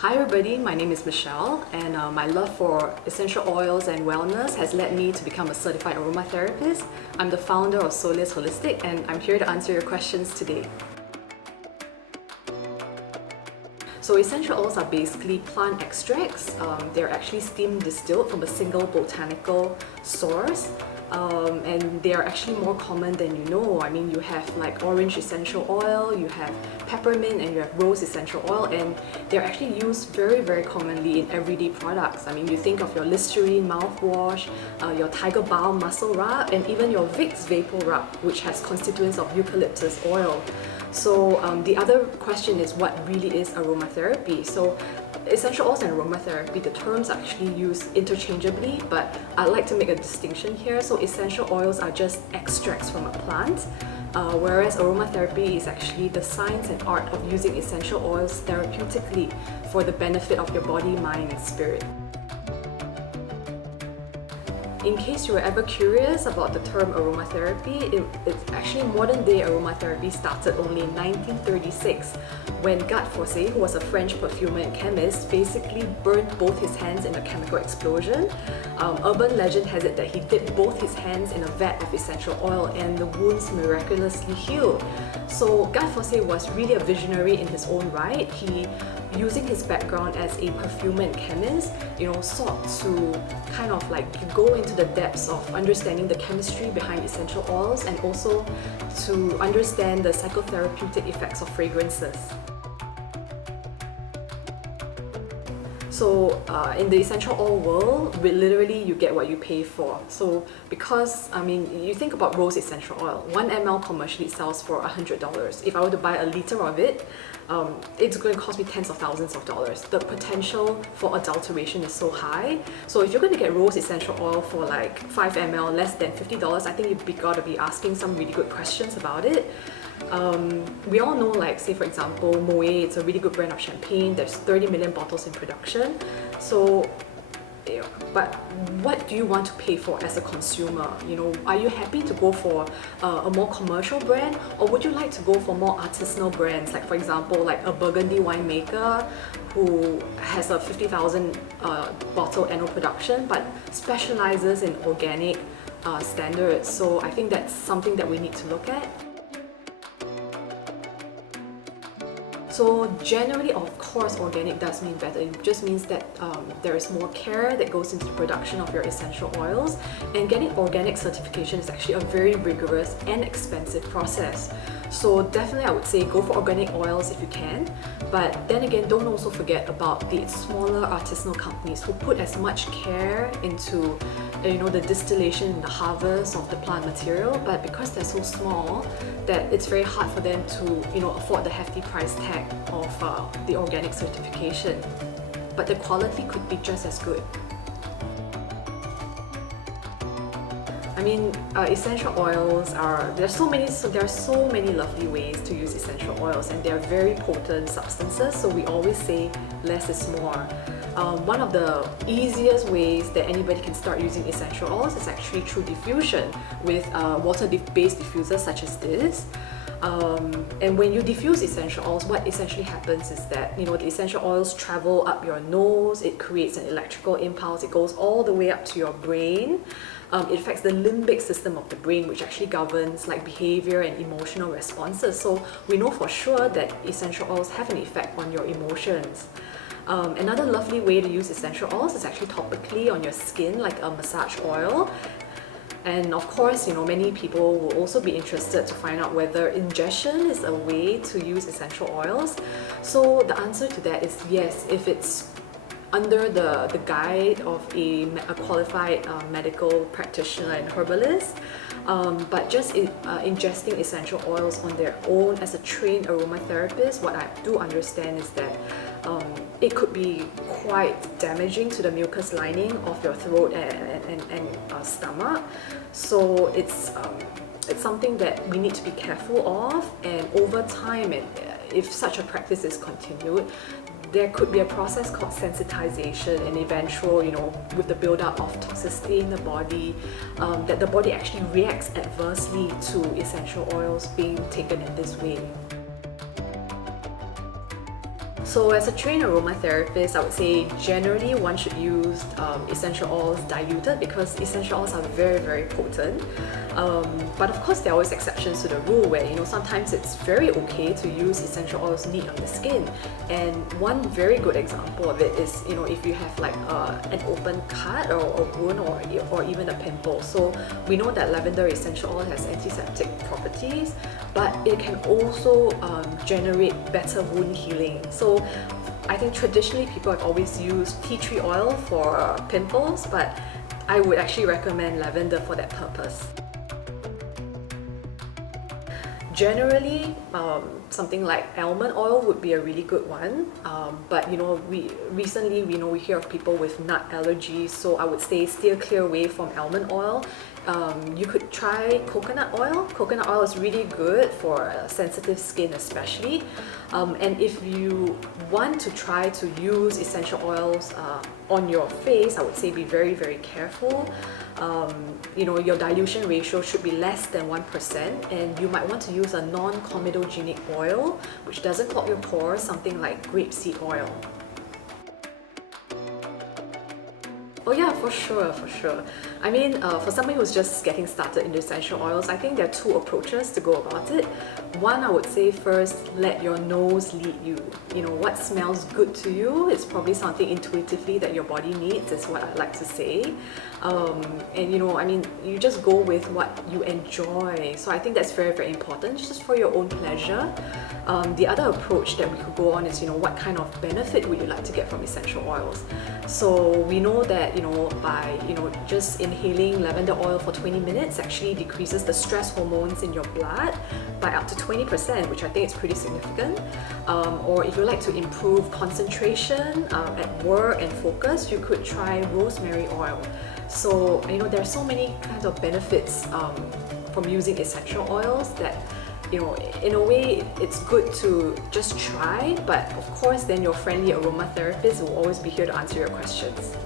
Hi everybody, my name is Michelle and my love for essential oils and wellness has led me to become a certified aromatherapist. I'm the founder of Solius Holistic and I'm here to answer your questions today. So essential oils are basically plant extracts. They're actually steam distilled from a single botanical source. And they are actually more common than you know. I mean, you have like orange essential oil, you have peppermint, and you have rose essential oil, and they're actually used very commonly in everyday products. I mean, you think of your Listerine mouthwash, your Tiger Balm muscle rub, and even your Vicks Vapor Rub, which has constituents of eucalyptus oil. So the other question is, what really is aromatherapy? So essential oils and aromatherapy, the terms are actually used interchangeably, but I'd like to make a distinction here. So essential oils are just extracts from a plant, whereas aromatherapy is actually the science and art of using essential oils therapeutically for the benefit of your body, mind, and spirit. In case you were ever curious about the term aromatherapy, it's actually modern day aromatherapy started only in 1936 when Gad Fosset, who was a French perfumer and chemist, basically burned both his hands in a chemical explosion. Urban legend has it that he dipped both his hands in a vat of essential oil and the wounds miraculously healed. So Gad Fosset was really a visionary in his own right. He, using his background as a perfumer and chemist, sought to kind of like go into the depths of understanding the chemistry behind essential oils and also to understand the psychotherapeutic effects of fragrances. So in the essential oil world, literally you get what you pay for. So because, I mean, you think about rose essential oil, 1 ml commercially sells for $100. If I were to buy a liter of it, it's going to cost me tens of thousands of dollars. The potential for adulteration is so high. So if you're going to get rose essential oil for like 5 ml, less than $50, I think you've got to be asking some really good questions about it. We all know, like, say for example, Moet, it's a really good brand of champagne. There's 30 million bottles in production. So, but what do you want to pay for as a consumer? Are you happy to go for a more commercial brand, or would you like to go for more artisanal brands? Like for example, like a Burgundy winemaker who has a 50,000 bottle annual production, but specializes in organic standards. So I think that's something that we need to look at. So generally, of course, organic does mean better. It just means that there is more care that goes into the production of your essential oils, and getting organic certification is actually a very rigorous and expensive process. So definitely I would say go for organic oils if you can, but then again, don't also forget about the smaller artisanal companies who put as much care into the distillation and the harvest of the plant material, but because they're so small that it's very hard for them to afford the hefty price tag of the organic certification, but the quality could be just as good. I mean, essential oils there are so many lovely ways to use essential oils, and they are very potent substances, so we always say less is more. One of the easiest ways that anybody can start using essential oils is actually through diffusion with water-based diffusers such as this. And when you diffuse essential oils, what essentially happens is that the essential oils travel up your nose, it creates an electrical impulse, it goes all the way up to your brain. It affects the limbic system of the brain, which actually governs like behavior and emotional responses. So we know for sure that essential oils have an effect on your emotions. Another lovely way to use essential oils is actually topically on your skin, like a massage oil. And of course, many people will also be interested to find out whether ingestion is a way to use essential oils. So the answer to that is yes, if it's under the guide of a qualified medical practitioner and herbalist. But just ingesting essential oils on their own as a trained aromatherapist, what I do understand is that it could be quite damaging to the mucous lining of your throat and stomach. So it's something that we need to be careful of, and over time, if such a practice is continued, there could be a process called sensitization and eventual, with the buildup of toxicity in the body, that the body actually reacts adversely to essential oils being taken in this way. So as a trained aromatherapist, I would say generally one should use essential oils diluted because essential oils are very, very potent. But of course there are always exceptions to the rule where, sometimes it's very okay to use essential oils neat on the skin. And one very good example of it is, if you have like an open cut or a wound or even a pimple. So we know that lavender essential oil has antiseptic properties, but it can also generate better wound healing. So I think traditionally people have always used tea tree oil for pimples, but I would actually recommend lavender for that purpose. Generally, something like almond oil would be a really good one. But we recently we hear of people with nut allergies, so I would say steer clear away from almond oil. You could try coconut oil. Coconut oil is really good for sensitive skin especially. And if you want to try to use essential oils on your face, I would say be very, very careful. Your dilution ratio should be less than 1%, and you might want to use a non-comedogenic oil, which doesn't clog your pores, something like grapeseed oil. Oh yeah, for sure. I mean, for somebody who's just getting started into essential oils, I think there are two approaches to go about it. One, I would say first, let your nose lead you. What smells good to you is probably something intuitively that your body needs, is what I like to say. And you just go with what you enjoy. So I think that's very, very important, just for your own pleasure. The other approach that we could go on is, what kind of benefit would you like to get from essential oils? So we know that, by, just inhaling lavender oil for 20 minutes actually decreases the stress hormones in your blood by up to 20%, which I think is pretty significant. Or if you like to improve concentration at work and focus, you could try rosemary oil. So, there are so many kinds of benefits from using essential oils that, in a way, it's good to just try, but of course, then your friendly aromatherapist will always be here to answer your questions.